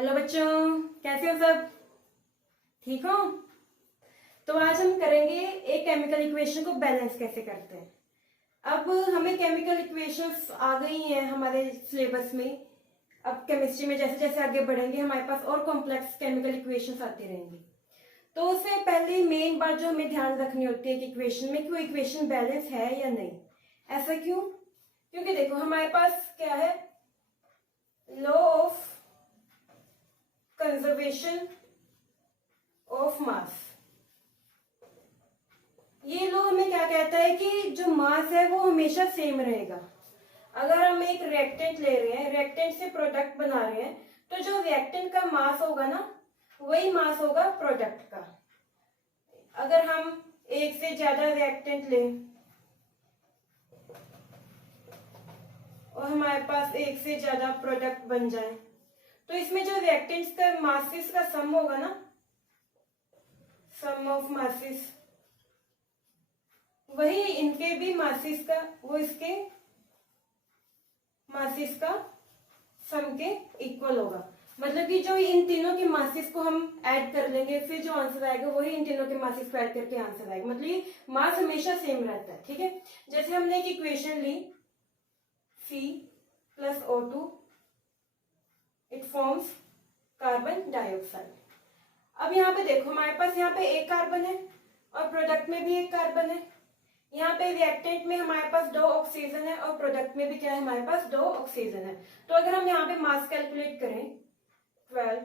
Hello बच्चों, कैसे हो सब? ठीक हो? तो आज हम करेंगे एक केमिकल इक्वेशन को बैलेंस कैसे करते हैं। अब हमें केमिकल इक्वेशंस आ गई हैं हमारे सिलेबस में। अब केमिस्ट्री में जैसे जैसे आगे बढ़ेंगे हमारे पास और कॉम्प्लेक्स केमिकल इक्वेशंस आती रहेंगी। तो उससे पहले मेन बात जो हमें ध्यान रखनी होती है कि इक्वेशन में कि वो इक्वेशन बैलेंस है या नहीं। ऐसा क्यों? क्योंकि देखो हमारे पास क्या है, law of conservation of mass. ये लो हमें क्या कहता है कि जो मास है वो हमेशा सेम रहेगा। अगर हम एक रिएक्टेंट ले रहे हैं, रिएक्टेंट से प्रोडक्ट बना रहे हैं, तो जो रिएक्टेंट का मास होगा ना वही मास होगा प्रोडक्ट का। अगर हम एक से ज्यादा रिएक्टेंट लें और हमारे पास एक से ज्यादा प्रोडक्ट बन जाए, तो इसमें जो रिएक्टेंट्स का मासेस का सम होगा ना, सम ऑफ मासेस, वही इनके भी मासेस का, वो इसके मासेस का सम के इक्वल होगा। मतलब कि जो इन तीनों के मासेस को हम ऐड कर लेंगे, फिर जो आंसर आएगा वही इन तीनों के मासेस को ऐड करके आंसर आएगा। मतलब ये मास हमेशा सेम रहता है। ठीक है, जैसे हमने एक इक्वेशन ली C+O2, it forms carbon dioxide. अब यहाँ पे देखो हमारे पास यहाँ पे एक कार्बन है और प्रोडक्ट में भी एक कार्बन है। यहाँ पे रिएक्टेंट में हमारे पास 2 ऑक्सीजन है और प्रोडक्ट में भी क्या है, हमारे पास 2 ऑक्सीजन है। तो अगर हम यहाँ पे मास कैलकुलेट करें 12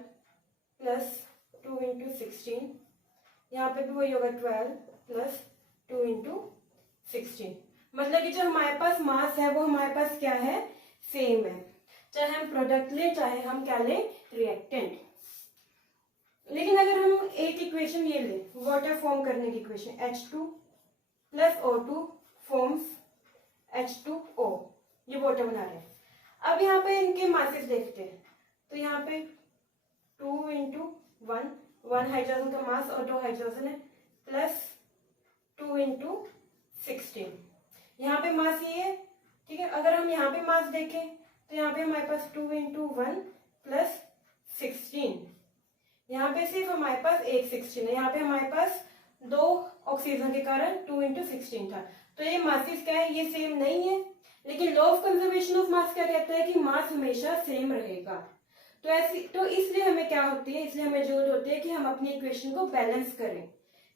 प्लस 2 इंटू 16, यहाँ पे भी वही होगा 12 प्लस 2 इंटू 16। मतलब कि जो हमारे पास मास है वो हमारे पास क्या है, सेम है, चाहे हम प्रोडक्ट ले चाहे हम क्या ले, रिएक्टेंट। लेकिन अगर हम एक इक्वेशन ये ले, वाटर फॉर्म करने की equation, H2 plus O2 forms H2O, ये वाटर बना रहे हैं। अब यहाँ पे इनके मासेस देखते हैं, तो यहाँ पे 2 इंटू 1 हाइड्रोजन का मास और 2 हाइड्रोजन है, प्लस 2 इंटू 16, यहाँ पे मास ये है। ठीक है, अगर हम यहाँ पे मास देखें तो यहाँ पे हमारे पास 2 इंटू 1 प्लस 16, यहाँ पे सिर्फ हमारे पास एक 16 है, यहाँ पे हमारे पास 2 ऑक्सीजन के कारण 2 इंटू 16 था। तो ये मासेस क्या है, ये सेम नहीं है। लेकिन law of conservation of mass क्या कहता है कि मास हमेशा सेम रहेगा। तो इसलिए हमें क्या होती है, इसलिए हमें जरूरत होती है कि हम अपनी इक्वेशन को बैलेंस करें।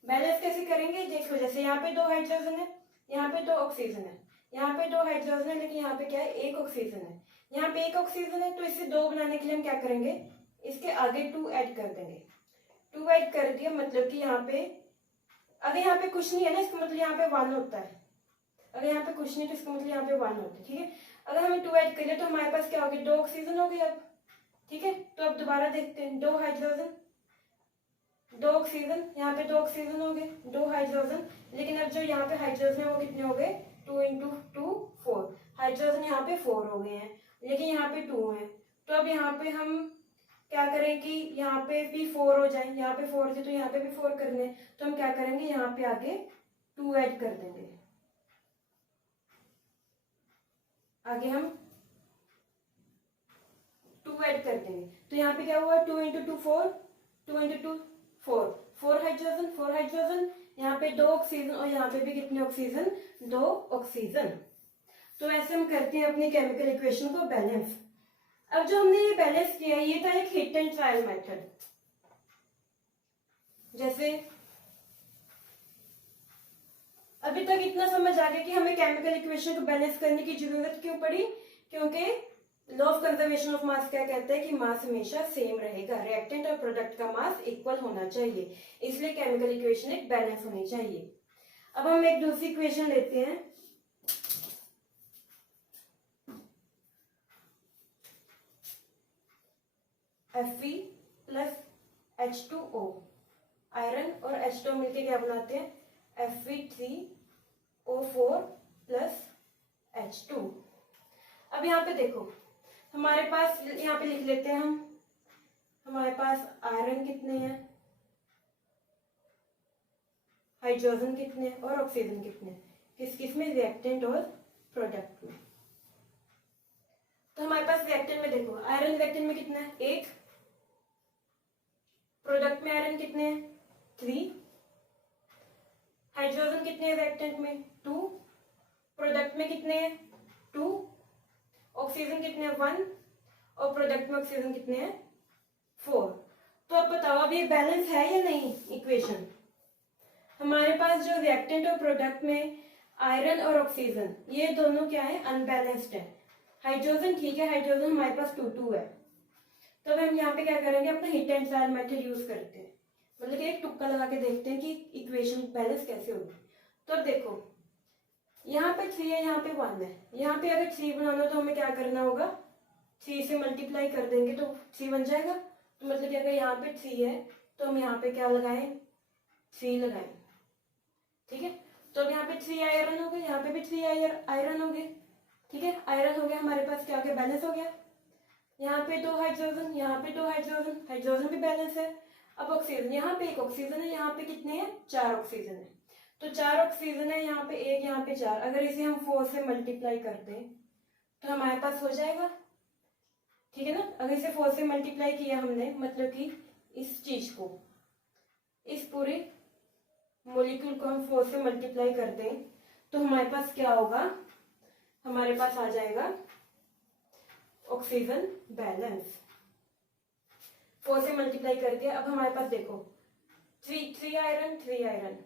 बैलेंस कैसे करेंगे, देखो जैसे यहाँ पे 2 हाइड्रोजन है, यहाँ पे 2 ऑक्सीजन है, यहाँ पे 2 हाइड्रोजन है, लेकिन यहाँ पे क्या है, एक ऑक्सीजन है, यहाँ पे एक ऑक्सीजन है। तो इससे 2 बनाने के लिए हम क्या करेंगे, इसके आगे 2 ऐड कर देंगे। 2 ऐड कर दिया, मतलब कि यहाँ पे अगर यहाँ पे कुछ नहीं है ना, इसका मतलब यहाँ पे 1 होता है। अगर यहाँ पे कुछ नहीं तो इसका मतलब यहाँ पे 1 होता है। ठीक है, अगर हमें 2 ऐड कर लिया तो हमारे पास क्या हो गया, 2 ऑक्सीजन हो गए अब। ठीक है, तो अब दोबारा देखते हैं, 2 हाइड्रोजन 2 ऑक्सीजन, यहाँ पे 2 ऑक्सीजन हो गए, 2 हाइड्रोजन। लेकिन अब जो यहाँ पे हाइड्रोजन है वो कितने हो गए, 2 इंटू 2 4, हाइड्रोजन यहाँ पे 4 हो गए हैं, लेकिन यहाँ पे 2 है। तो अब यहाँ पे हम क्या करें कि यहाँ पे भी 4 हो जाए, यहाँ पे 4 थे तो यहाँ पे भी 4 करने, तो हम क्या करेंगे, यहाँ पे आगे 2 ऐड कर देंगे। आगे हम 2 ऐड कर देंगे, तो यहाँ पे क्या हुआ, 2 इंटू 2 4, 2 इंटू 2 4, 4 हाइड्रोजन 4 हाइड्रोजन, यहाँ पे 2 ऑक्सीजन और यहाँ पे भी कितने ऑक्सीजन, 2 ऑक्सीजन। तो ऐसे हम करते हैं अपनी केमिकल इक्वेशन को बैलेंस। अब जो हमने ये बैलेंस किया है ये था एक हिट एंड ट्रायल मेथड। जैसे अभी तक इतना समझ आ गया कि हमें केमिकल इक्वेशन को बैलेंस करने की जरूरत क्यों पड़ी, क्योंकि law of conservation of mass क्या कहता है कि मास हमेशा सेम रहेगा, रिएक्टेंट और प्रोडक्ट का मास इक्वल होना चाहिए, इसलिए केमिकल इक्वेशन एक बैलेंस होनी चाहिए। अब हम एक दूसरी इक्वेशन लेते हैं, Fe प्लस H2O, आयरन और H2O मिलके क्या बनाते हैं, Fe3O4 प्लस H2। अब यहाँ पे देखो हमारे पास, यहाँ पे लिख लेते हैं हम, हमारे पास आयरन कितने हैं, हाइड्रोजन कितने और ऑक्सीजन कितने, किस किस में, रिएक्टेंट और प्रोडक्ट में। तो हमारे पास रिएक्टेंट में देखो आयरन रिएक्टेंट में कितना है, 1, प्रोडक्ट में आयरन कितने हैं 3, हाइड्रोजन कितने हैं रिएक्टेंट में 2, प्रोडक्ट में कितने हैं 2, ऑक्सीजन कितने हैं 1 और प्रोडक्ट में ऑक्सीजन कितने हैं 4। तो अब बताओ अब ये बैलेंस है या नहीं इक्वेशन। हमारे पास जो रिएक्टेंट और प्रोडक्ट में आयरन और ऑक्सीजन ये दोनों क्या है अनबैलेंस्ड है। हाइड्रोजन ठीक है, हाइड्रोजन हमारे पास 2 है। तो अब हम यहाँ पे क्या करेंगे अपना hit and trial method use करते हैं, मतलब कि एक तुक्का लगा के देखते हैं कि इक्वेशन बैलेंस कैसे होगी। तो अब देखो यहाँ पे 3 है, यहाँ पे 1 है। यहाँ पे अगर 3 बनाना हो तो हमें क्या करना होगा 3 से मल्टीप्लाई कर देंगे तो 3 बन जाएगा। तो मतलब कि अगर यहाँ पे 3 है तो हम यहाँ पे क्या लगाएं 3 लगाएं, ठीक है। तो अब यहाँ पे 3 आयरन हो गए, यहाँ पे भी 3 आयरन हो गए, ठीक है। आयरन हो गया हमारे पास, क्या हो गया बैलेंस हो गया। यहाँ पे 2 हाइड्रोजन, यहाँ पे 2 हाइड्रोजन, हाइड्रोजन भी बैलेंस है। अब ऑक्सीजन, यहाँ पे 1 ऑक्सीजन है, यहाँ पे कितने हैं 4 ऑक्सीजन है। तो 4 ऑक्सीजन है, यहाँ पे 1, यहाँ पे 4। अगर इसे हम 4 से मल्टीप्लाई करते हैं तो हमारे पास हो जाएगा, ठीक है ना। अगर इसे 4 से मल्टीप्लाई किया हमने, मतलब कि इस चीज को, इस पूरे मॉलिक्यूल को हम 4 से मल्टीप्लाई करते हैं तो हमारे पास क्या होगा, हमारे पास आ जाएगा ऑक्सीजन बैलेंस। 4 से मल्टीप्लाई कर दिया। अब हमारे पास देखो 3 आयरन 3 आयरन,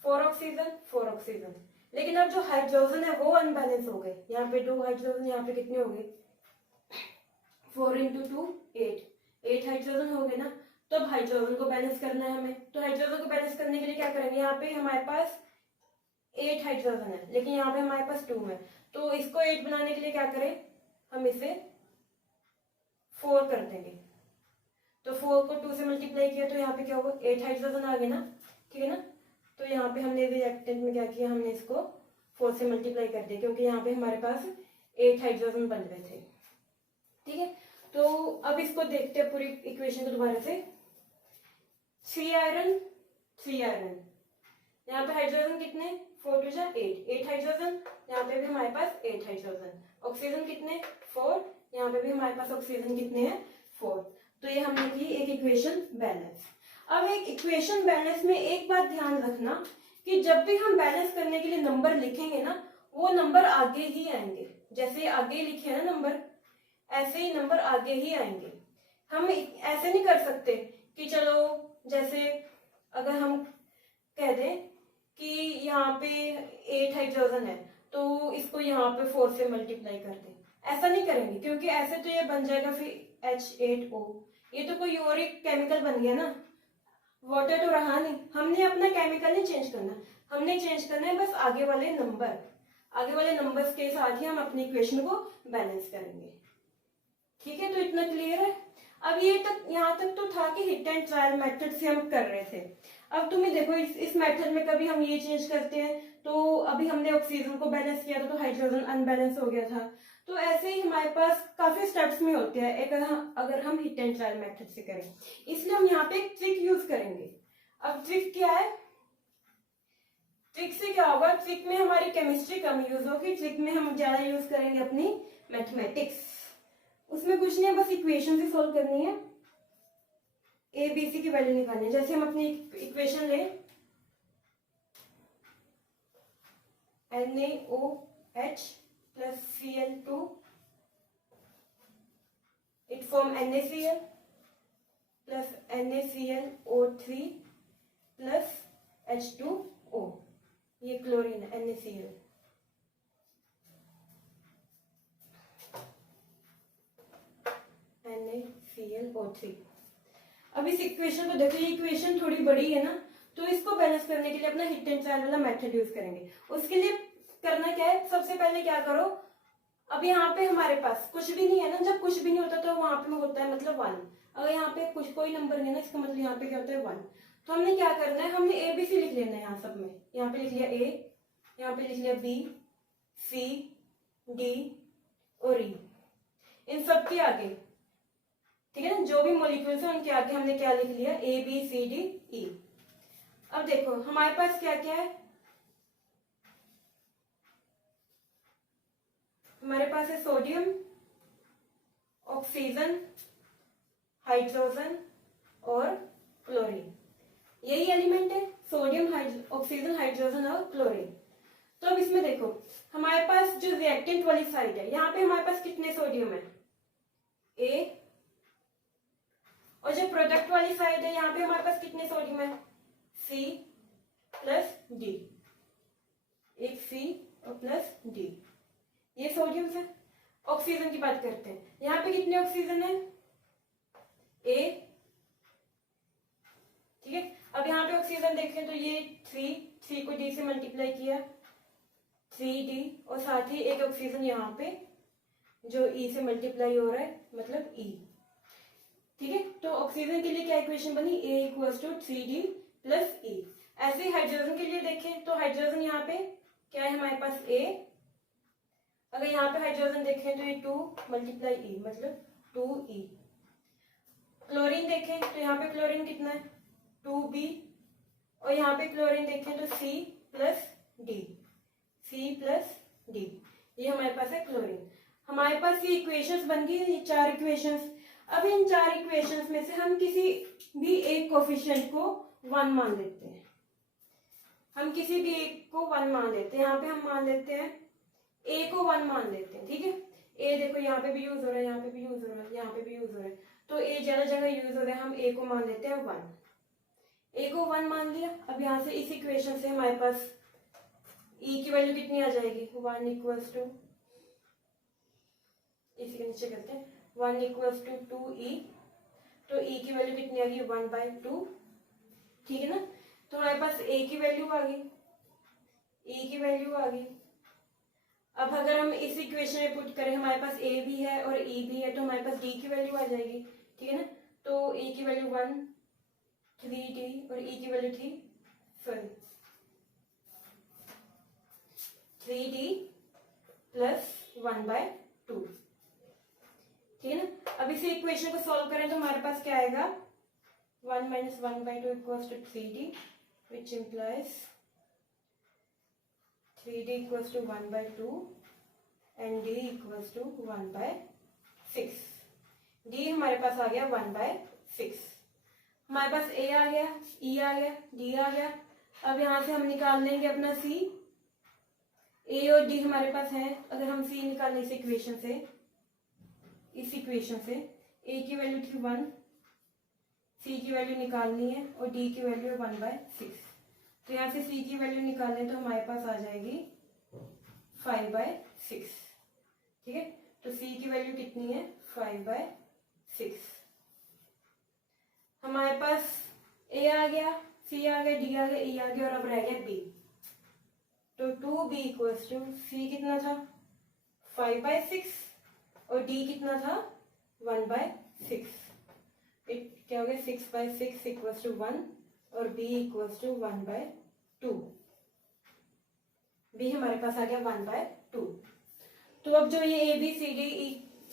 4 ऑक्सीजन 4 ऑक्सीजन, लेकिन अब जो हाइड्रोजन है वो अनबैलेंस हो गए। यहाँ पे 2 हाइड्रोजन, यहाँ पे कितने हो गए 4 × 2 8 हाइड्रोजन हो गए ना। तो अब हाइड्रोजन को बैलेंस करना है हमें। तो हाइड्रोजन को बैलेंस करने के लिए क्या करेंगे, यहाँ पे हमारे पास 8 हाइड्रोजन है लेकिन यहाँ पे हमारे पास 2 है। तो इसको 8 बनाने के लिए क्या करें, हम इसे 4 कर देंगे। तो 4 को 2 से मल्टीप्लाई किया तो यहाँ पे क्या होगा 8 हाइड्रोजन आ गए ना, ठीक है ना। तो यहाँ पे हमने रिएक्टेंट में क्या किया, हमने इसको 4 से मल्टीप्लाई कर दिया क्योंकि यहाँ पे हमारे पास 8 हाइड्रोजन बन रहे थे, ठीक है। तो अब इसको देखते हैं पूरी इक्वेशन को दोबारा से। 3 आयरन 3 आयरन, यहाँ पे हाइड्रोजन कितने 4 × 2 = 8 हाइड्रोजन, यहाँ पे भी हमारे पास 8 हाइड्रोजन। ऑक्सीजन कितने 4, यहाँ पे भी हमारे पास ऑक्सीजन कितने हैं 4। तो ये हमने की एक इक्वेशन बैलेंस। अब एक इक्वेशन बैलेंस में एक बात ध्यान रखना कि जब भी हम बैलेंस करने के लिए नंबर लिखेंगे ना, वो नंबर आगे ही आएंगे। जैसे आगे लिखे है ना नंबर, ऐसे ही नंबर आगे ही आएंगे। हम ऐसे नहीं कर सकते कि चलो जैसे अगर हम कह दें कि यहाँ पे 8 हाइड्रोजन है तो इसको यहाँ पे 4 से मल्टीप्लाई कर दें, ऐसा नहीं करेंगे क्योंकि ऐसे तो ये बन जाएगा फिर H8O, ये तो कोई और एक केमिकल बन गया ना, वाटर तो रहा नहीं। हमने अपना केमिकल नहीं चेंज करना, हमने चेंज करना है बस आगे वाले नंबर। आगे वाले नंबर्स के साथ ही हम अपनी इक्वेशन को बैलेंस करेंगे, ठीक है। तो इतना क्लियर है। अब ये तक यहाँ तक तो था कि हिट एंड ट्रायल मेथड से हम कर रहे थे। अब तुम्हें देखो इस मेथड में कभी हम ये चेंज करते हैं, तो अभी हमने ऑक्सीजन को बैलेंस किया था तो हाइड्रोजन अनबैलेंस हो गया था। तो ऐसे ही हमारे पास काफी स्टेप्स में होते हैं अगर हम हिट एंड ट्रायल मेथड से करें, इसलिए हम यहाँ पे एक ट्रिक यूज करेंगे। अब ट्रिक क्या है, ट्रिक से क्या होगा, ट्रिक में हमारी केमिस्ट्री कम यूज होगी, ट्रिक में हम ज्यादा यूज करेंगे अपनी मैथमेटिक्स। उसमें कुछ नहीं है, बस इक्वेशन से सोल्व करनी है, ए बी सी की वैल्यू निकालनी है। जैसे हम अपनी इक्वेशन ले NaOH plus Cl2, it form NaCl plus NaClO3 plus H2O, ये क्लोरीन है NaCl। NaClO3। अब इस इक्वेशन को देखो, ये इक्वेशन थोड़ी बड़ी है ना, तो इसको बैलेंस करने के लिए अपना हिट एंड ट्रायल वाला मेथड यूज करेंगे। उसके लिए करना क्या है, सबसे पहले क्या करो, अब यहाँ पे हमारे पास कुछ भी नहीं है ना, जब कुछ भी नहीं होता तो वहां पे होता है मतलब 1। अगर यहाँ पे कुछ कोई नंबर नहीं है ना, इसका मतलब यहाँ पे क्या होता है 1। तो हमने क्या करना है, हमने ABC लिख लेना है यहाँ सब में। यहाँ पे लिख लिया A, यहाँ पे लिख लिया B, C, D और E, इन सब के आगे, ठीक है ना, जो भी मॉलिक्यूल्स है उनके आगे हमने क्या लिख लिया A B C D E। अब देखो हमारे पास क्या क्या है, हमारे पास है सोडियम, ऑक्सीजन, हाइड्रोजन और क्लोरीन। यही एलिमेंट है सोडियम, ऑक्सीजन, हाइड्रोजन और क्लोरीन। तो अब इसमें देखो हमारे पास जो रिएक्टेंट वाली साइड है, यहाँ पे हमारे पास कितने सोडियम है, ए, और जो प्रोडक्ट वाली साइड है यहाँ पे हमारे पास कितने सोडियम है, सी प्लस डी, एक सी और प्लस डी, ये सोडियम है। ऑक्सीजन की बात करते हैं, यहाँ पे कितने ऑक्सीजन है, ए, ठीक है। अब यहाँ पे ऑक्सीजन देखें तो ये 3 को डी से मल्टीप्लाई किया, 3D, और साथ ही एक ऑक्सीजन यहाँ पे जो ई से मल्टीप्लाई हो रहा है, मतलब ई, ठीक है। तो ऑक्सीजन के लिए क्या इक्वेशन बनी, A equals to 3D plus E. ऐसे ही हाइड्रोजन के लिए देखें तो हाइड्रोजन यहाँ पे क्या है हमारे पास, A, अगर यहाँ पे हाइड्रोजन देखें तो ये 2 मल्टीप्लाई ई, मतलब 2E। क्लोरीन देखें तो यहाँ पे क्लोरीन कितना है, 2B, और यहाँ पे क्लोरीन देखें तो C plus D, C plus D, ये हमारे पास है क्लोरीन। हमारे पास ये इक्वेशंस बन गई, ये 4 इक्वेशंस। अब इन 4 इक्वेशंस में से हम किसी भी एक कोफिशिएंट को 1 मान लेते हैं, हम किसी भी एक को 1 मान लेते हैं। यहाँ पे हम मान लेते हैं A को 1 मान लेते हैं, ठीक है। A देखो यहाँ पे भी यूज हो रहा है, यहाँ पे भी यूज हो रहा है, यहाँ पे भी यूज हो रहा है, तो A ज्यादा जगह यूज हो रहा है, हम A को मान लेते हैं 1। A को 1 मान लिया। अब यहाँ से इस इक्वेशन से हमारे पास E की वैल्यू कितनी आ जाएगी, 1 इक्वल्स टू, इसी के नीचे करते हैं, 1 इक्वल्स टू 2E, तो E की वैल्यू कितनी आ गई, 1/2, ठीक है ना। तो हमारे पास A की वैल्यू आ गई, E की वैल्यू आ गई। अब अगर हम इस इक्वेशन में पुट करें, हमारे पास A भी है और E भी है, तो हमारे पास D की वैल्यू आ जाएगी, ठीक है ना। तो A की वैल्यू 1, 3D, और E की वैल्यू थी 3D प्लस 1/2, ठीक है ना। अब इसी इक्वेशन को सॉल्व करें तो हमारे पास क्या आएगा, 1 minus 1/2 equals to 3D, which implies 3D equals to 1/2 and D equals to 1/6। D हमारे पास आ गया 1/6। हमारे पास A आ गया, E आ गया, D आ गया। अब यहाँ से हम निकाल लेंगे अपना C। A और D हमारे पास है, अगर हम C निकालें इस इक्वेशन से, इस इक्वेशन से A की वैल्यू थी 1, C की वैल्यू निकालनी है, और D की वैल्यू है 1/6। तो यहाँ से C की वैल्यू निकालें तो हमारे पास आ जाएगी 5/6, ठीक है। तो C की वैल्यू कितनी है, 5/6। हमारे पास A आ गया, C आ गया, D आ गया, E आ गया, और अब रह गया B। तो 2B इक्वल्स टू, C कितना था 5/6 और D कितना था 1/6। क्या हो गया, 6/6 इक्वल्स टू 1, और B इक्वल्स टू 1/2। B हमारे पास आ गया 1/2। तो अब जो ये A B C D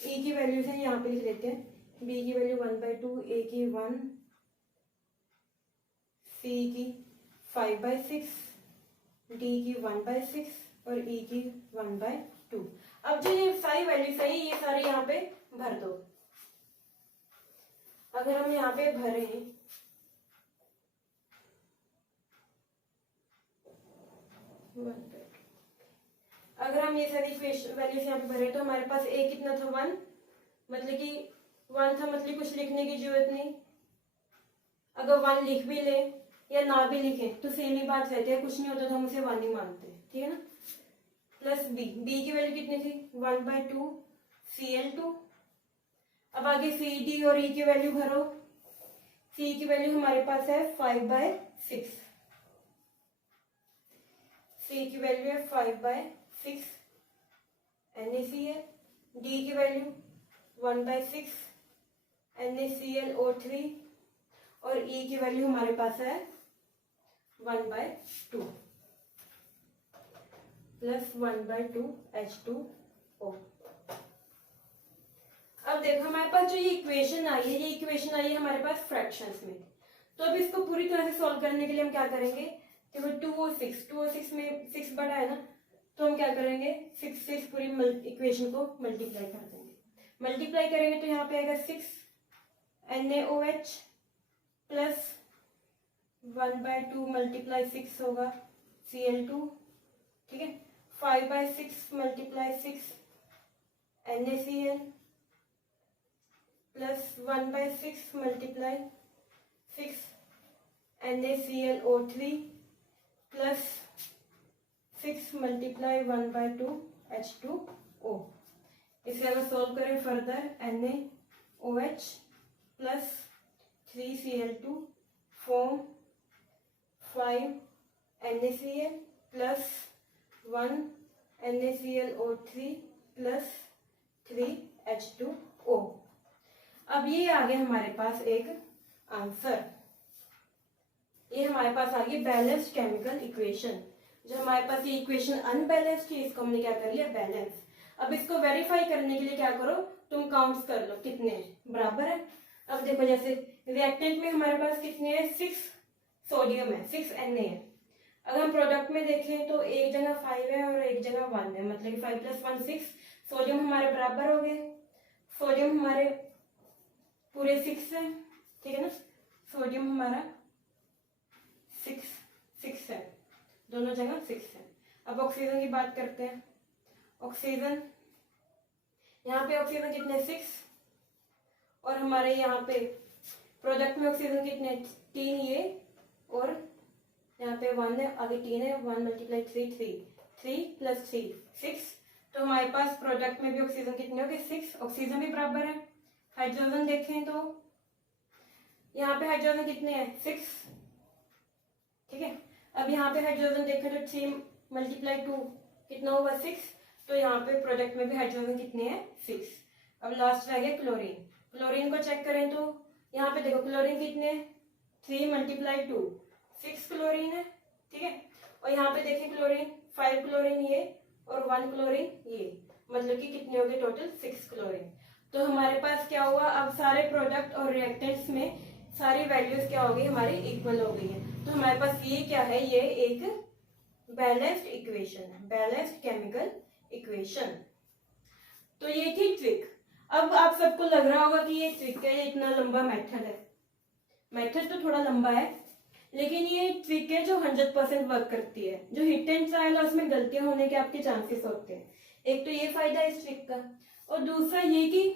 E की वैल्यूज है यहाँ पे लिख लेते हैं। B की वैल्यू 1/2, A की 1, C की 5/6, D की 1/6 और E की 1/2। अब जो ये सारी वैल्यूज है ये सारे यहाँ पे भर दो। अगर हम यहाँ पे भरें, अगर हम ये सारी वैल्यूज यहाँ पे भरें तो हमारे पास A कितना था 1, मतलब कि 1 था, मतलब कुछ लिखने की जरूरत नहीं। अगर 1 लिख भी ले या ना भी लिखे तो सेम ही बात रहती है, कुछ नहीं होता तो हम उसे 1 ही मानते हैं, ठीक है ना। प्लस B की वैल्यू कितनी थी 1/2 Cl2। अब आगे C D और E की वैल्यू भरो। C की वैल्यू हमारे पास है 5/6, C की वैल्यू है 5/6 NaCl। D की वैल्यू 1/6 NaClO3, और E की वैल्यू हमारे पास है 1/2 प्लस 1/2 H2O। अब देखो हमारे पास जो ये इक्वेशन आई है, ये इक्वेशन आई है हमारे पास फ्रैक्शंस में। तो अब इसको पूरी तरह से सॉल्व करने के लिए हम क्या करेंगे, देखो 2 और 6 में 6 बड़ा है ना, तो हम क्या करेंगे 6 से पूरी इक्वेशन को मल्टीप्लाई कर देंगे। मल्टीप्लाई करेंगे तो यहाँ पे आएगा 6 NaOH प्लस 1/2 मल्टीप्लाई 6 होगा Cl2, ठीक है। 5/6 multiply 6 NaCl plus 1/6 multiply 6 NaClO3 plus 6 multiply 1/2 H2O। इसे अगर सॉल्व करें further, NaOH plus 3Cl2 form 5 NaCl plus 1 NaClO3 plus 3 H2O। अब ये आ गया हमारे पास एक आंसर, ये हमारे पास आ गई बैलेंस्ड केमिकल इक्वेशन। जो हमारे पास ये इक्वेशन अनबैलेंस्ड थी, इसको हमने क्या कर लिया, बैलेंस। अब इसको वेरीफाई करने के लिए क्या करो, तुम काउंट्स कर लो कितने हैं, बराबर है। अब देखो जैसे रिएक्टेंट में हमारे पास कितने हैं, 6 सोडियम है, 6 Na है। अगर हम प्रोडक्ट में देखें तो एक जगह 5 है और एक जगह 1 है, मतलब कि 5 + 1 6। सोडियम हमारे बराबर हो गए, सोडियम हमारे पूरे 6 है, ठीक है ना। सोडियम हमारा 6 है, दोनों जगह 6 है। अब ऑक्सीजन की बात करते हैं। ऑक्सीजन, यहाँ पे ऑक्सीजन कितने, 6, और हमारे यहाँ पे प्रोडक्ट में ऑक्सीजन कितने, 3 ये, और यहाँ पे 1 है, आगे 3 है, 1 × 3 3 + 3 6। तो हमारे पास प्रोडक्ट में भी ऑक्सीजन कितने हो गए, 6। ऑक्सीजन भी बराबर है। हाइड्रोजन देखें तो यहाँ पे हाइड्रोजन कितने हैं, 6, ठीक है। अब यहाँ पे हाइड्रोजन देखें तो 3 × 2 कितना होगा, 6। तो यहाँ पे प्रोडक्ट में भी हाइड्रोजन कितने हैं, 6। अब लास्ट रह गया क्लोरीन। क्लोरीन को चेक करें तो यहाँ पे देखो क्लोरीन कितने, 3 × 2 6 क्लोरीन है, ठीक है। और यहाँ पे देखें क्लोरीन 5 क्लोरीन ये और 1 क्लोरीन ये, मतलब कि कितने हो गए टोटल, 6 क्लोरीन। तो हमारे पास क्या हुआ, अब सारे प्रोडक्ट और रिएक्टेंट्स में सारी वैल्यूज क्या हो गई, हमारी इक्वल हो गई है। तो हमारे पास ये क्या है, ये एक बैलेंस्ड इक्वेशन है, बैलेंस्ड केमिकल इक्वेशन। तो ये थी ट्रिक। अब आप सबको लग रहा होगा कि ये ट्रिक है, ये इतना लंबा मेथड है। मेथड तो थोड़ा लंबा है, लेकिन ये ट्रिक है जो 100% वर्क करती है। जो हिट एंड ट्रायल है उसमें गलतियां होने के आपके चांसेस होते हैं। एक तो ये फायदा है इस ट्रिक का, और दूसरा ये कि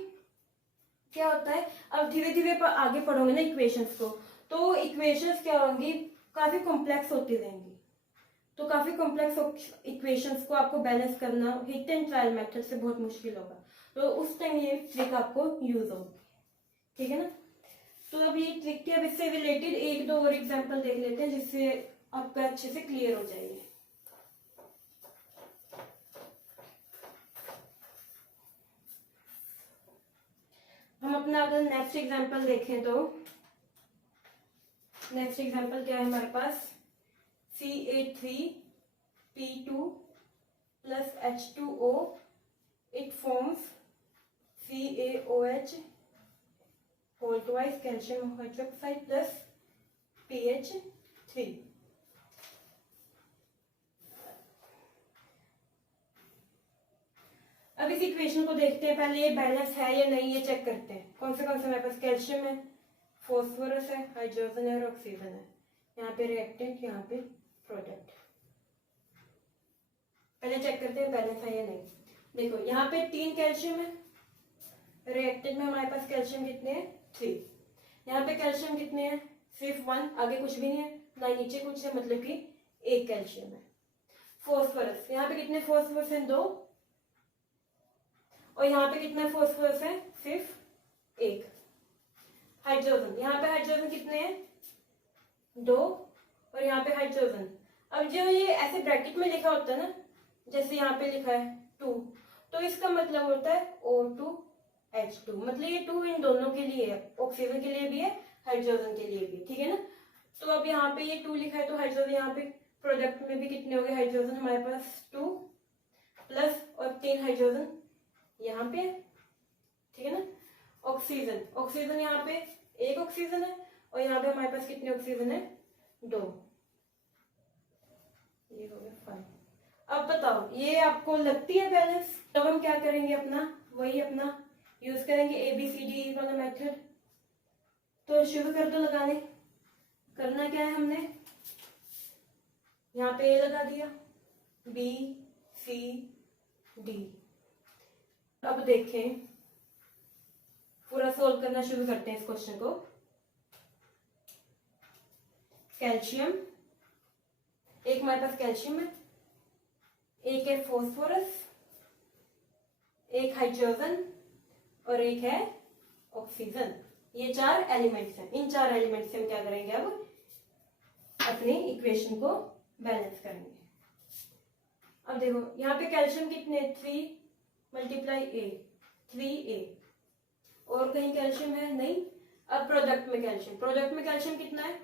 क्या होता है, अब धीरे धीरे आगे पढ़ोगे ना इक्वेशंस को, तो इक्वेशंस क्या होंगी, काफी कॉम्प्लेक्स होती रहेंगी। तो काफी कॉम्प्लेक्स इक्वेशंस को आपको बैलेंस करना हिट एंड ट्रायल मेथड से बहुत मुश्किल होगा। तो उस टाइम ये ट्रिक आपको यूज होगी, ठीक है ना। तो अब ये ट्रिक के, अब इससे रिलेटेड 1-2 और एग्जांपल देख लेते हैं जिससे आपका अच्छे से क्लियर हो जाएगी। हम अपना अगर नेक्स्ट एग्जांपल देखें तो नेक्स्ट एग्जांपल क्या है हमारे पास, Ca3P2 + H2O, it forms CaOH whole twice calcium hydroxide plus PH3। अब इस इक्वेशन को देखते हैं, पहले ये बैलेंस है या नहीं ये चेक करते हैं। कौन से हमारे पास कैल्शियम है, फॉस्फोरस है, हाइड्रोजन है और ऑक्सीजन है। यहाँ पे रिएक्टेंट, यहाँ पे प्रोडक्ट। पहले चेक करते हैं बैलेंस है या नहीं। देखो यहाँ पे 3 कैल्शियम है, रिएक्टेंट में हमारे पास कैल्शियम कितने हैं, 3। यहाँ पे कैल्शियम कितने हैं, सिर्फ 1, आगे कुछ भी नहीं है, ना नीचे कुछ है, मतलब कि 1 कैल्शियम है। फॉस्फोरस, यहाँ पे कितने फॉस्फोरस हैं, 2, और यहाँ पे कितना फॉस्फोरस है, सिर्फ 1। हाइड्रोजन, यहाँ पे हाइड्रोजन कितने हैं, 2, और यहाँ पे हाइड्रोजन। अब जो ये ऐसे ब्रैकेट में लिखा होता है ना, जैसे यहाँ पे लिखा है 2, तो इसका मतलब होता है O2H2, मतलब ये 2 इन दोनों के लिए है, ऑक्सीजन के लिए भी है, हाइड्रोजन के लिए भी, ठीक है ना। तो अब यहाँ पे ये 2 लिखा है, तो हाइड्रोजन यहाँ पे प्रोडक्ट में भी कितने हो गए, हाइड्रोजन हमारे पास 2 प्लस और 3 हाइड्रोजन यहाँ पे, ठीक है ना। ऑक्सीजन, ऑक्सीजन यहाँ पे 1 ऑक्सीजन है, और यहाँ पे हमारे पास कितने ऑक्सीजन है, 2, ये हो गया 5। अब बताओ ये आपको लगती है बैलेंस, तो हम क्या करेंगे, अपना वही अपना यूज करेंगे ABCD वाला मेथड। तो शुरू कर दो लगाने। करना क्या है हमने, यहाँ पे ए लगा दिया, बी सी डी। अब देखें, पूरा सोल्व करना शुरू करते हैं इस क्वेश्चन को। कैल्शियम, एक हमारे पास कैल्शियम है, एक है फॉस्फोरस, एक हाइड्रोजन और एक है ऑक्सीजन। ये 4 एलिमेंट्स हैं। इन 4 एलिमेंट्स से हम क्या करेंगे, अब अपनी इक्वेशन को बैलेंस करेंगे। अब देखो यहाँ पे कैल्शियम कितने, 3 मल्टीप्लाई ए, 3a। और कहीं कैल्शियम है नहीं। अब प्रोडक्ट में कैल्शियम, प्रोडक्ट में कैल्शियम कितना है,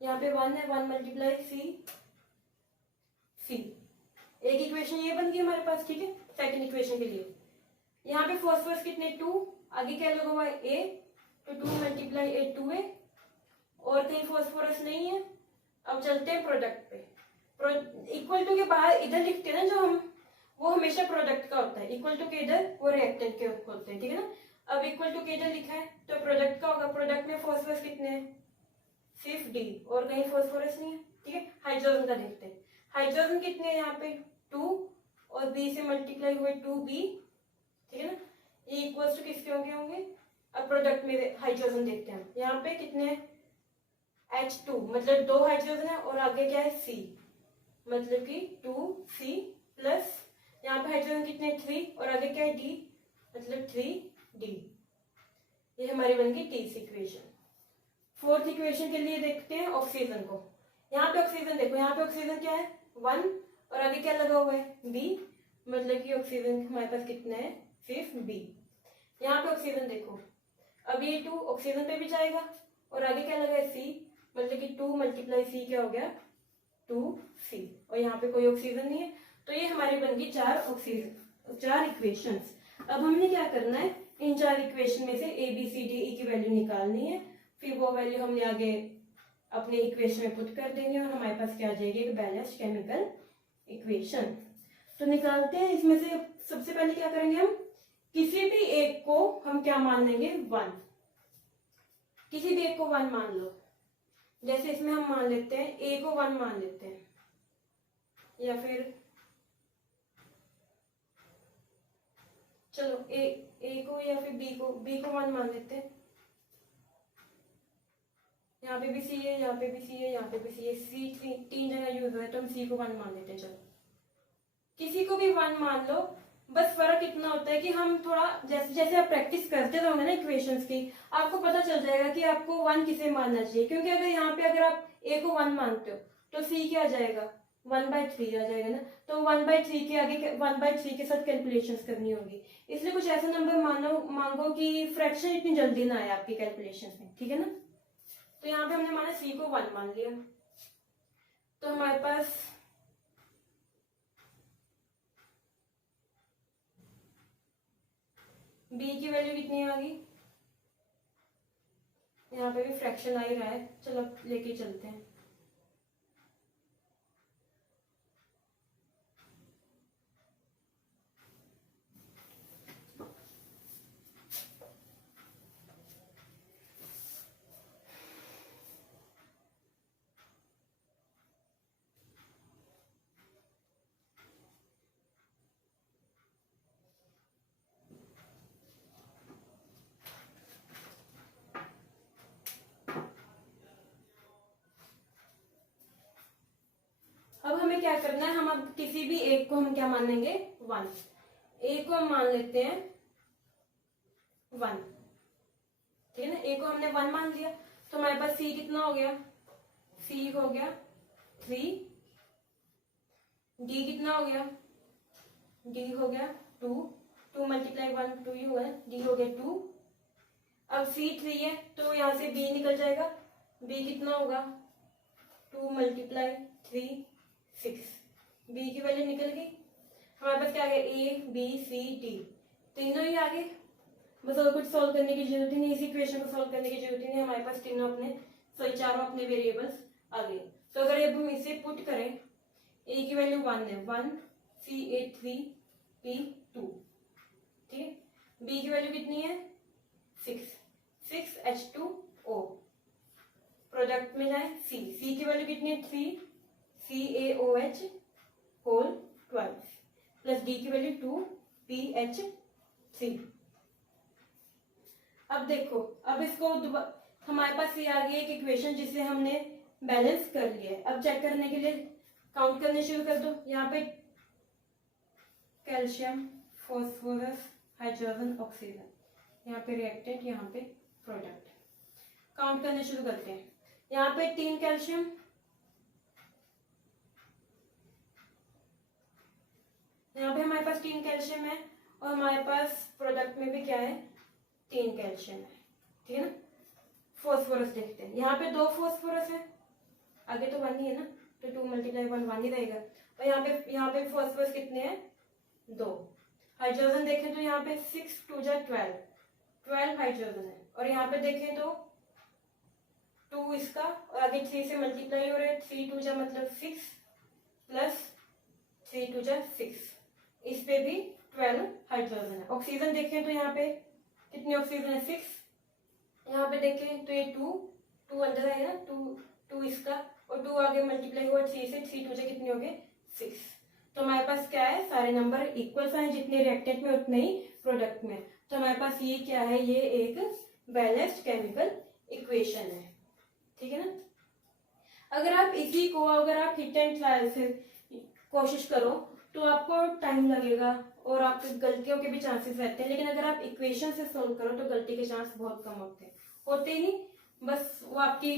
यहाँ पे 1 है, 1 मल्टीप्लाई सी। एक इक्वेशन ये बन गई हमारे पास, ठीक है, सेकंड इक्वेशन के लिए। यहाँ पे फॉस्फोरस कितने, 2, आगे क्या लगा हुआ है ए, तो 2 मल्टीप्लाई ए 2a। और कहीं फॉस्फोरस नहीं है। अब चलते हैं प्रोडक्ट पे। इक्वल टू के बाहर इधर लिखते हैं ना जो हम, वो हमेशा प्रोडक्ट का होता है। इक्वल टू के इधर वो रिएक्टेंट के होते हैं, ठीक है ना। अब इक्वल टू के इधर लिखा है तो प्रोडक्ट का होगा। प्रोडक्ट में फॉस्फोरस कितने हैं, सिर्फ डी, और कहीं फॉस्फोरस नहीं है, ठीक है। हाइड्रोजन का देखते हैं, हाइड्रोजन कितने हैं यहाँ पे 2, और बी से मल्टीप्लाई हुए 2b, ठीक है ना। ये इक्वल्स टू किसके होंगे। अब प्रोडक्ट में हाइड्रोजन देखते हैं, यहाँ पे कितने हैं H2, मतलब 2 हाइड्रोजन है, और आगे क्या है C, मतलब कि 2C प्लस यहाँ पे हाइड्रोजन कितने 3, और आगे क्या है D, मतलब 3D। ये हमारी बन गई तीसरी इक्वेशन। फोर्थ इक्वेशन के लिए देखते हैं ऑक्सीजन को। यहाँ पे ऑक्सीजन देखो, यहाँ पे ऑक्सीजन क्या है 1, और आगे क्या लगा हुआ है B, मतलब कि ऑक्सीजन हमारे पास कितना है सिर्फ B। यहाँ पे ऑक्सीजन देखो, अब ये 2 ऑक्सीजन पे भी जाएगा, और आगे क्या लगा है C, मतलब कि 2 मल्टीप्लाई C क्या हो गया 2C, और यहाँ पे कोई ऑक्सीजन नहीं है। तो ये हमारी बन गई 4 इक्वेशंस। अब हमने क्या करना है, इन 4 इक्वेशन में से A B C D E की वैल्यू निकालनी है, फिर वो वैल्यू हमने आगे अपने इक्वेशन में पुट कर देनी है, और हमारे पास क्या आ जाएगी, एक बैलेंस्ड केमिकल इक्वेशन। तो निकालते हैं। इसमें से सबसे पहले क्या करेंगे, हम किसी भी एक को हम क्या मान लेंगे 1, किसी भी एक को 1 मान लो। जैसे इसमें हम मान लेते हैं A को 1 मान लेते हैं, या फिर चलो A को या फिर B को 1 मान लेते हैं। यहाँ पे भी C है, यहाँ पे भी C है, यहाँ पे भी C है, C 3 जगह यूज हुआ है, तो हम C को 1 मान लेते हैं। चलो किसी को भी 1 मान लो, बस फर्क इतना होता है कि हम थोड़ा जैसे जैसे आप प्रैक्टिस करते रहोगे ना इक्वेशंस की, आपको पता चल जाएगा कि आपको 1 किसे मानना चाहिए। क्योंकि अगर यहाँ पे अगर आप A को 1 मानते हो तो C क्या आ जाएगा 1/3 आ जाएगा ना, तो 1/3 के आगे 1/3 के साथ कैलकुलेशंस करनी होगी। इसलिए कुछ ऐसा नंबर मांगो कि फ्रैक्शन इतनी जल्दी ना आए आपकी कैलकुलेशन में, ठीक है ना। तो यहाँ पे हमने माना C को 1 मान लिया, तो हमारे पास B की वैल्यू कितनी आ गई, यहाँ पे भी फ्रैक्शन आ ही रहा है, चलो लेके चलते हैं। अब हमें क्या करना है, हम अब किसी भी एक को हम क्या मान लेंगे 1। A को हम मान लेते हैं 1, ठीक है ना। A को हमने 1 मान लिया, तो हमारे पास C कितना हो गया, C हो गया 3, D कितना हो गया, D हो गया 2, 2 मल्टीप्लाई 1 2 ही होगा, D हो गया 2। अब C 3 है, तो यहाँ से B निकल जाएगा, B कितना होगा 2 मल्टीप्लाई 3 6, B की वैल्यू निकल गई। हमारे पास क्या आ गया A B C D, तीनों ही आ गए। बस और कुछ सॉल्व करने की जरूरत ही नहीं, इस इक्वेशन को सॉल्व करने की जरूरत ही नहीं, हमारे पास तीनों अपने चारों अपने वेरिएबल्स आ गए। तो अगर अब हम इसे पुट करें, A की वैल्यू 1 है 1, C A 3 P 2, ठीक है। B की वैल्यू कितनी है 6 H2O, प्रोडक्ट में जाए सी की वैल्यू कितनी है 3 CaOH whole twice plus D की वैल्यू 2 PH3। अब देखो, अब इसको हमारे पास ये आ गई एक इक्वेशन जिसे हमने बैलेंस कर लिया है। अब चेक करने के लिए काउंट करने शुरू कर दो। यहाँ पे कैल्शियम, फॉस्फोरस, हाइड्रोजन, ऑक्सीजन, यहाँ पे रिएक्टेंट, यहाँ पे प्रोडक्ट। काउंट करने शुरू करते हैं। यहाँ पे 3 कैल्शियम, यहाँ पे हमारे पास 3 कैल्शियम है और हमारे पास प्रोडक्ट में भी क्या है 3 कैल्शियम है, ठीक है ना। फॉस्फोरस देखते हैं। यहाँ पे 2 फॉस्फोरस है, आगे तो 1 ही है ना, तो 2 × 1 1 ही रहेगा। और यहाँ पे फॉस्फोरस कितने हैं 2। हाइड्रोजन देखें तो यहाँ पे 6 2 12 हाइड्रोजन है। और यहाँ पे देखें तो 2 इसका और आगे 3 से मल्टीप्लाई हो रहा है। 3 2 मतलब 6 प्लस 3 2 6, इस पे भी 12 हाइड्रोजन है। ऑक्सीजन देखें तो यहाँ पे कितनी ऑक्सीजन है 6। यहाँ पे देखें तो ये 2 अंदर आएगा ना, 2 इसका और 2 आगे मल्टीप्लाई हुआ 3 से, 3 2 कितने हो गए 6। तो हमारे पास क्या है, सारे नंबर इक्वल हैं, जितने रिएक्टेंट में उतने ही प्रोडक्ट में। तो हमारे पास ये क्या है, ये एक बैलेंस्ड केमिकल इक्वेशन है, ठीक है ना। अगर आप इसी को हिट एंड ट्रायल से कोशिश करो तो आपको टाइम लगेगा और आपकी गलतियों के भी चांसेस रहते हैं। लेकिन अगर आप इक्वेशन से सोल्व करो तो गलती के चांस बहुत कम होते ही नहीं, बस वो आपकी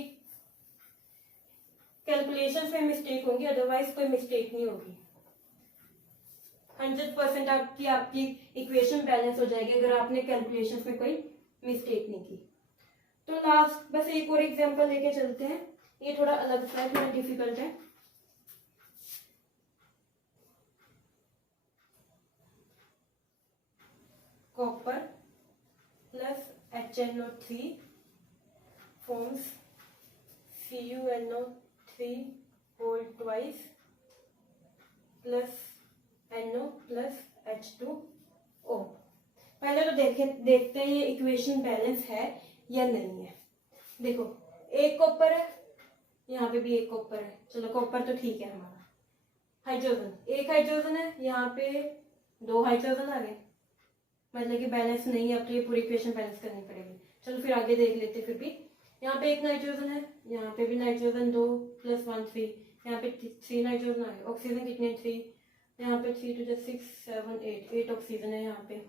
कैलकुलेशन में मिस्टेक होगी, अदरवाइज कोई मिस्टेक नहीं होगी। 100% आपकी इक्वेशन बैलेंस हो जाएगी अगर आपने कैलकुलेशन में कोई मिस्टेक नहीं की। तो लास्ट बस एक और एग्जांपल लेके चलते हैं। ये थोड़ा अलग सा है, थोड़ा डिफिकल्ट है। Copper plus HNO3 forms CuNO3 whole twice plus NO plus H2O। पहले तो देखते हैं ये इक्वेशन बैलेंस है या नहीं है। देखो, एक कॉपर है, यहाँ पे भी एक कॉपर है, चलो कॉपर तो ठीक है हमारा। हाइड्रोजन, एक हाइड्रोजन है, यहाँ पे 2 हाइड्रोजन आ गए, मतलब कि बैलेंस नहीं है। अब तो ये पूरी इक्वेशन बैलेंस करनी पड़ेगी। चलो फिर आगे देख लेते। फिर भी यहाँ पे एक नाइट्रोजन है, यहाँ पे भी नाइट्रोजन 2 + 1 3, यहाँ पे 3 नाइट्रोजन आ गए। ऑक्सीजन कितने 3, यहाँ पे 3 2 6 7 8 ऑक्सीजन है यहाँ पे।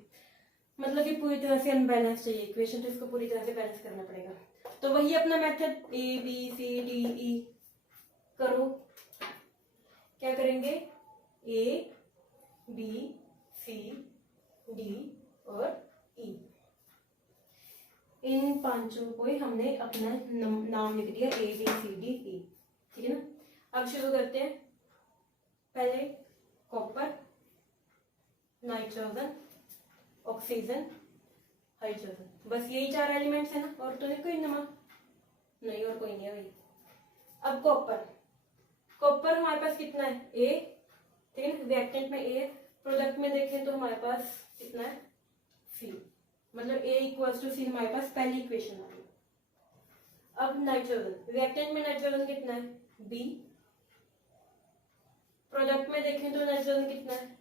मतलब कि पूरी तरह से अनबैलेंस चाहिए इक्वेशन, तो इसको पूरी तरह से बैलेंस करना पड़ेगा। तो वही अपना मेथड ABCDE करो। क्या करेंगे, ABCD और E, इन 5 को ही हमने अपना नाम लिख दिया ABCDE, ठीक है ना। अब शुरू करते हैं। पहले कॉपर, नाइट्रोजन, ऑक्सीजन, हाइड्रोजन, बस यही 4 एलिमेंट्स है ना, और तो कोई नहीं, और कोई नहीं है भाई। अब कॉपर हमारे पास कितना है A, ठीक है, रिएक्टेंट में A, प्रोडक्ट में देखें तो हमारे पास कितना है C, मतलब A = C हमारे पास पहली इक्वेशन आ गई। अब नाइट्रोजन, रिएक्टेंट में नाइट्रोजन कितना है B, प्रोडक्ट में देखें तो नाइट्रोजन कितना है,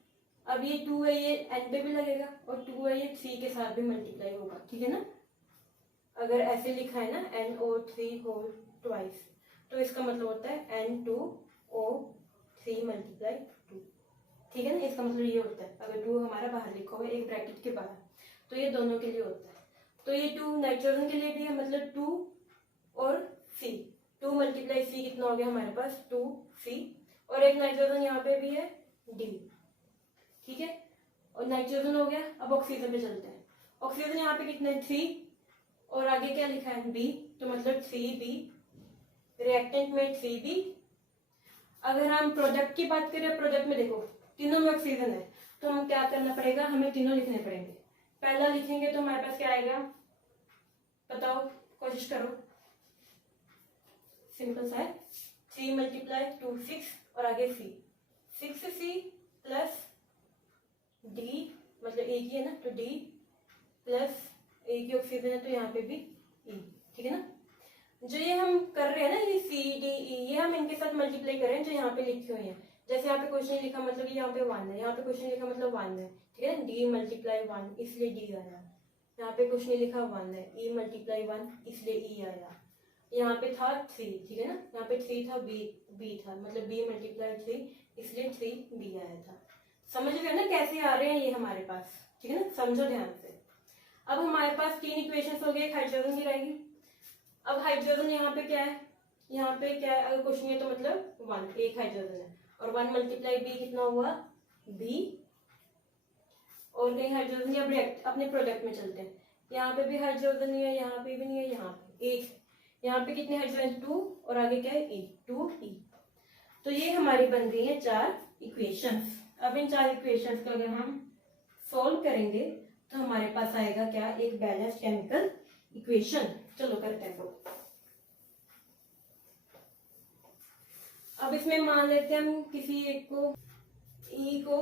अब ये 2 है, ये N पे भी लगेगा, और 2 है, ये 3 के साथ भी मल्टीप्लाई होगा, ठीक है ना। अगर ऐसे लिखा है ना NO3 होल ट्वाइस, तो इसका मतलब होता है N2O3 × 2, ठीक है ना। इसका मतलब ये होता है, अगर 2 हमारा बाहर लिखा हुआ है एक ब्रैकेट के बाहर, तो ये दोनों के लिए होता है। तो ये 2 नाइट्रोजन के लिए भी है, मतलब 2 और C, 2 × C कितना हो गया हमारे पास 2C, और एक नाइट्रोजन यहाँ पे भी है D, ठीक है, और नाइट्रोजन हो गया। अब ऑक्सीजन पे चलते हैं। ऑक्सीजन यहाँ पे कितना है 3, और आगे क्या लिखा है B, तो मतलब 3B, रिएक्टेंट में 3B। अगर हम प्रोडक्ट की बात करें, प्रोडक्ट में देखो तीनों में ऑक्सीजन है, तो हम क्या करना पड़ेगा, हमें तीनों लिखने पड़ेंगे। पहला लिखेंगे तो हमारे पास क्या आएगा, बताओ, कोशिश करो, सिंपल सा है, 3 × 2 6, और आगे C, 6C प्लस D, मतलब एक ही है ना, तो D प्लस एक ही ऑक्सीजन है, तो यहाँ पे भी E, ठीक है ना। जो ये हम कर रहे हैं ना, ये सी डी ई, ये हम इनके साथ मल्टीप्लाई कर रहे हैं जो यहाँ पे लिखे हुए हैं। जैसे यहाँ पे क्वेश्चन लिखा मतलब यहाँ पे 1 है, यहाँ पे क्वेश्चन लिखा मतलब 1 है, ठीक है। डी मल्टीप्लाई 1 इसलिए डी आया। यहाँ पे कुछ नहीं लिखा 1 है, ई मल्टीप्लाई 1 इसलिए ई आया। यहाँ पे था 3, ठीक है ना, यहाँ पे 3 था, बी था, मतलब बी मल्टीप्लाई 3 इसलिए 3 बी आया था। समझ गए ना कैसे आ रहे हैं ये हमारे पास, ठीक है ना, समझो ध्यान से। अब हमारे पास 3 इक्वेशन हो गए, हाइड्रोजन की रहेगी। अब हाइड्रोजन यहाँ पे क्या है, यहाँ पे क्या है, अगर क्वेश्चन है तो मतलब 1, एक हाइड्रोजन है, और 1 मल्टीप्लाई बी कितना हुआ, बी। और कहीं हाइड्रोजन या अपने प्रोडक्ट में चलते हैं, यहाँ पे भी हाइड्रोजन नहीं है, यहाँ पे भी नहीं है, यहाँ पे एक, यहाँ पे कितने हाइड्रोजन, 2, और आगे क्या है, ई, 2e। तो ये हमारी बन गई है 4 इक्वेशंस। अब इन 4 इक्वेशंस को अगर हम सोल्व करेंगे तो हमारे पास आएगा क्या, एक बैलेंस्ड केमिकल इक्वेशन। चलो करते हैं तो। अब इसमें मान लेते हैं हम किसी एक को, ई को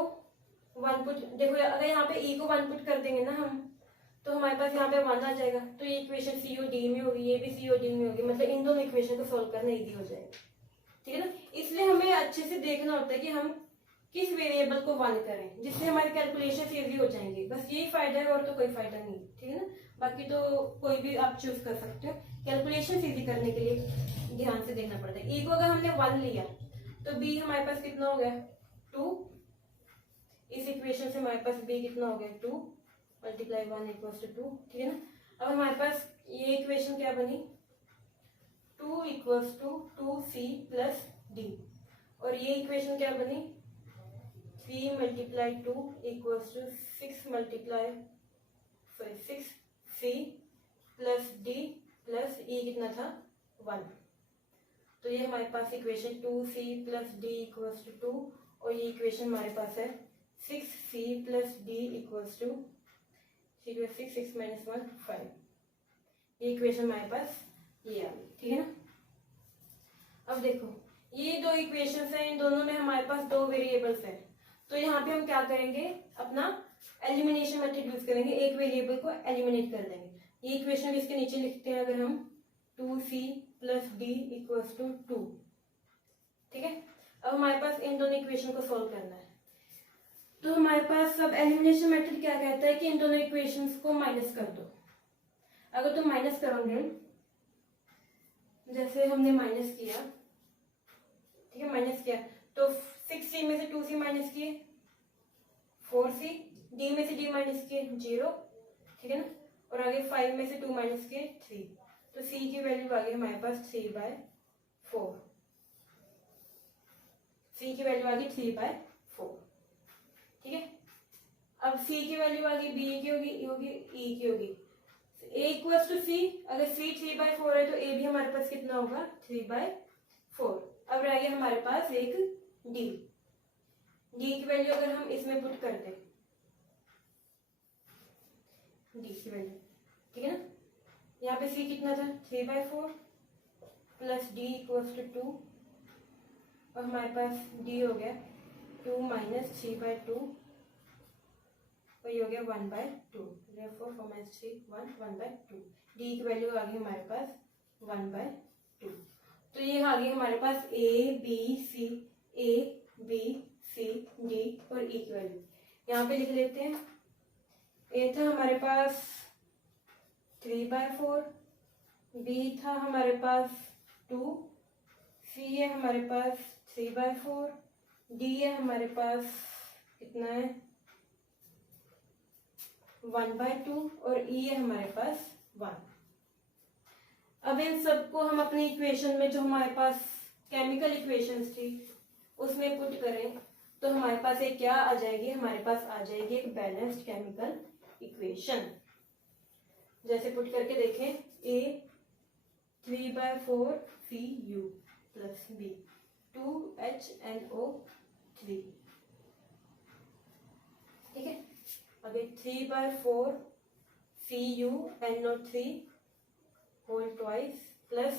1 पुट, देखो अगर यहाँ पे ई को 1 पुट कर देंगे ना हम, तो हमारे पास यहाँ पे 1 आ जाएगा। तो ये इक्वेशन COD में होगी, ये भी COD में होगी, मतलब इन दोनों इक्वेशन को सोल्व करना इजी हो जाएगा, ठीक है ना। इसलिए हमें अच्छे से देखना होता है कि हम किस वेरिएबल को 1 करें, जिससे हमारी कैलकुलेशन इजी हो जाएंगी। बस यही फायदा है, और तो कोई फायदा नहीं, ठीक है ना। बाकी तो कोई भी आप चूज कर सकते हो। कैलकुलेशन इजी करने के लिए ध्यान से देखना पड़ता है। ई को अगर हमने 1 लिया तो बी हमारे पास कितना हो गया, 2। इस इक्वेशन से हमारे पास बी कितना हो गया, 2 मल्टीप्लाई 1 इक्वल्स टू 2, ठीक है ना। अब हमारे पास ये इक्वेशन क्या बनी, 2 equals to 2c plus D, और ये इक्वेशन क्या बनी, 3 multiply 2 equals to 6c plus D plus E कितना था, 1। तो ये हमारे पास equation 2c plus D equals to 2, और ये इक्वेशन हमारे पास है 6c plus D equals to 6, 6 minus 1 5। ये इक्वेशन हमारे पास ये आ गई, ठीक है ना। अब देखो ये 2 इक्वेशंस हैं, इन दोनों में हमारे पास 2 वेरिएबल्स हैं। तो यहाँ पे हम क्या करेंगे, अपना एलिमिनेशन मेथड यूज करेंगे, एक वेरिएबल को एलिमिनेट कर देंगे। ये इक्वेशन इसके नीचे लिखते हैं अगर हम, 2c plus D equals to 2, ठीक है। अब हमारे पास इन दोनों इक्वेशन को सोल्व करना है। तो हमारे पास सब एलिमिनेशन मेथड क्या कहता है कि इन दोनों इक्वेशंस को माइनस कर दो। अगर तुम माइनस करोगे, जैसे हमने माइनस किया, ठीक है, माइनस किया तो 6c में से 2c माइनस किए 4c, d में से d माइनस किए 0, ठीक है ना, और आगे 5 में से 2 माइनस किए 3, तो c की वैल्यू आ गई हमारे पास 3/4। c की वैल्यू आ गई 3/4, ठीक है। अब c की वैल्यू आ गई, b की होगी, e की होगी, a इक्वल्स टू c। अगर c 3/4 है तो a भी हमारे पास कितना होगा, 3/4। अब रह गया हमारे पास एक d की वैल्यू अगर हम इसमें पुट कर दें, d की वैल्यू, ठीक है ना। यहाँ पे c कितना था, 3/4 प्लस d इक्वल्स टू 2, और हमारे पास d हो गया 2 माइनस 3/2, और ये हो गया 1/2। 4 4 माइनस 3 1/2। d की वैल्यू आ गई हमारे पास 1/2। तो ये आ गई हमारे पास a b c d और e की वैल्यू यहाँ पे लिख लेते हैं। a था हमारे पास 3/4, b था हमारे पास 2, c है हमारे पास 3/4, d है हमारे पास कितना है 1/2, और e है हमारे पास 1। अब इन सबको हम अपनी इक्वेशन में, जो हमारे पास केमिकल इक्वेशंस थी, उसमें पुट करें तो हमारे पास एक क्या आ जाएगी, हमारे पास आ जाएगी एक बैलेंस्ड केमिकल इक्वेशन। जैसे पुट करके देखें, a 3/4cu plus b 2HNO3, ठीक है। अभी 3/4CuNO3 whole twice plus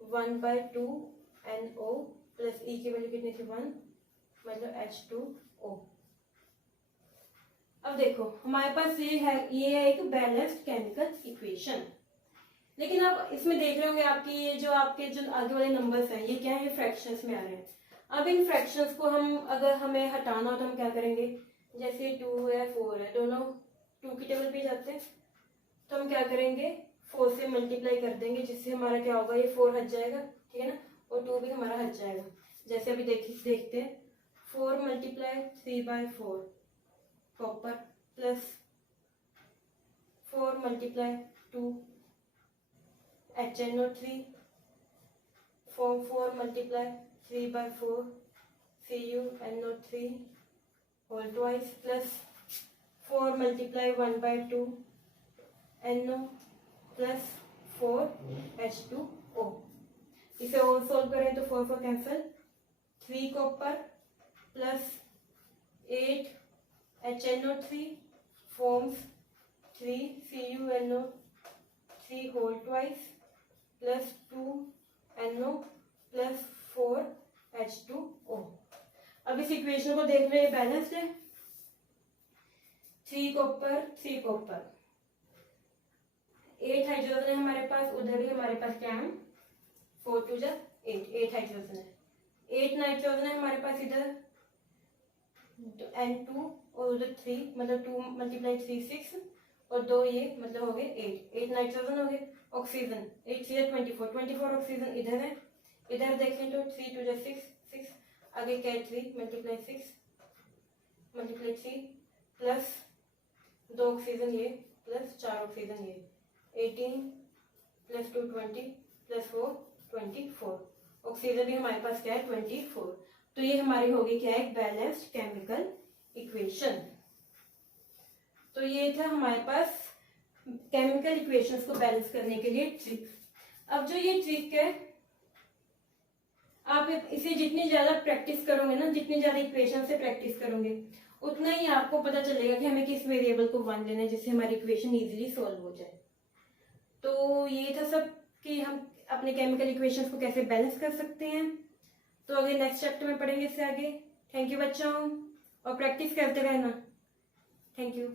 1/2NO प्लस E की वैल्यू कितनी थी 1, मतलब H2O। अब देखो हमारे पास ये है एक बैलेंस्ड केमिकल इक्वेशन। लेकिन आप इसमें देख रहे होंगे आपकी ये जो आपके जो आगे वाले नंबर्स हैं ये क्या है, फ्रैक्शंस में आ रहे हैं। अब इन फ्रैक्शंस को हम अगर हमें हटाना हो तो हम क्या करेंगे, जैसे 2 है 4 है, दोनों 2 की टेबल पे जाते हैं, तो हम क्या करेंगे 4 से मल्टीप्लाई कर देंगे, जिससे हमारा क्या होगा, ये 4 हट जाएगा, ठीक है ना, और 2 भी हमारा हट जाएगा। जैसे अभी देखते हैं 4 multiply 3/4 copper plus 4 multiply 2 HNO3 4 multiply 3/4 CuNO3 whole twice plus 4 multiply 1/2 NO plus 4 H2O। इसे और सोल्व करें तो 4 4 cancel, 3 copper plus 8 HNO3 forms 3 CuNO3 whole twice plus 2 NO plus 4 H2O। अब इस इक्वेशन को देख रहे हैं, बैलेंस्ड है, 3 कॉपर 8 हाइड्रोजन है हमारे पास, उधर भी हमारे पास क्या है 4 2 जा 8 हाइड्रोजन है, 8 नाइट्रोजन है हमारे पास इधर, N2 और उधर 3, मतलब 2 मल्टीप्लाई 3 6 और 2 ये मतलब हो गए 8 नाइट्रोजन हो गए। ऑक्सीजन 8 3 24 ऑक्सीजन इधर है, इधर देखें तो 3 2 जा 6 आगे क्या 3 मल्टीप्लाई 6 मल्टीप्लाई 3 प्लस 2 ऑक्सीजन ये प्लस 4 ऑक्सीजन ये 18 प्लस 2 20 प्लस 4 24, ऑक्सीजन भी हमारे पास क्या है 24। तो ये हमारी होगी क्या है, बैलेंस्ड केमिकल इक्वेशन। तो ये था हमारे पास केमिकल इक्वेशंस को बैलेंस करने के लिए ट्रिक। अब जो ये ट्रिक है, आप इसे जितनी ज्यादा प्रैक्टिस करोगे ना, जितनी ज्यादा इक्वेशन से प्रैक्टिस करोगे, उतना ही आपको पता चलेगा कि हमें किस वेरिएबल को 1 लेना है, जिससे हमारी इक्वेशन इजीली सॉल्व हो जाए। तो ये था सब कि हम अपने केमिकल इक्वेशंस को कैसे बैलेंस कर सकते हैं। तो अगले नेक्स्ट चैप्टर में पढ़ेंगे इससे आगे। थैंक यू बच्चों, और प्रैक्टिस करते रहना। Thank you.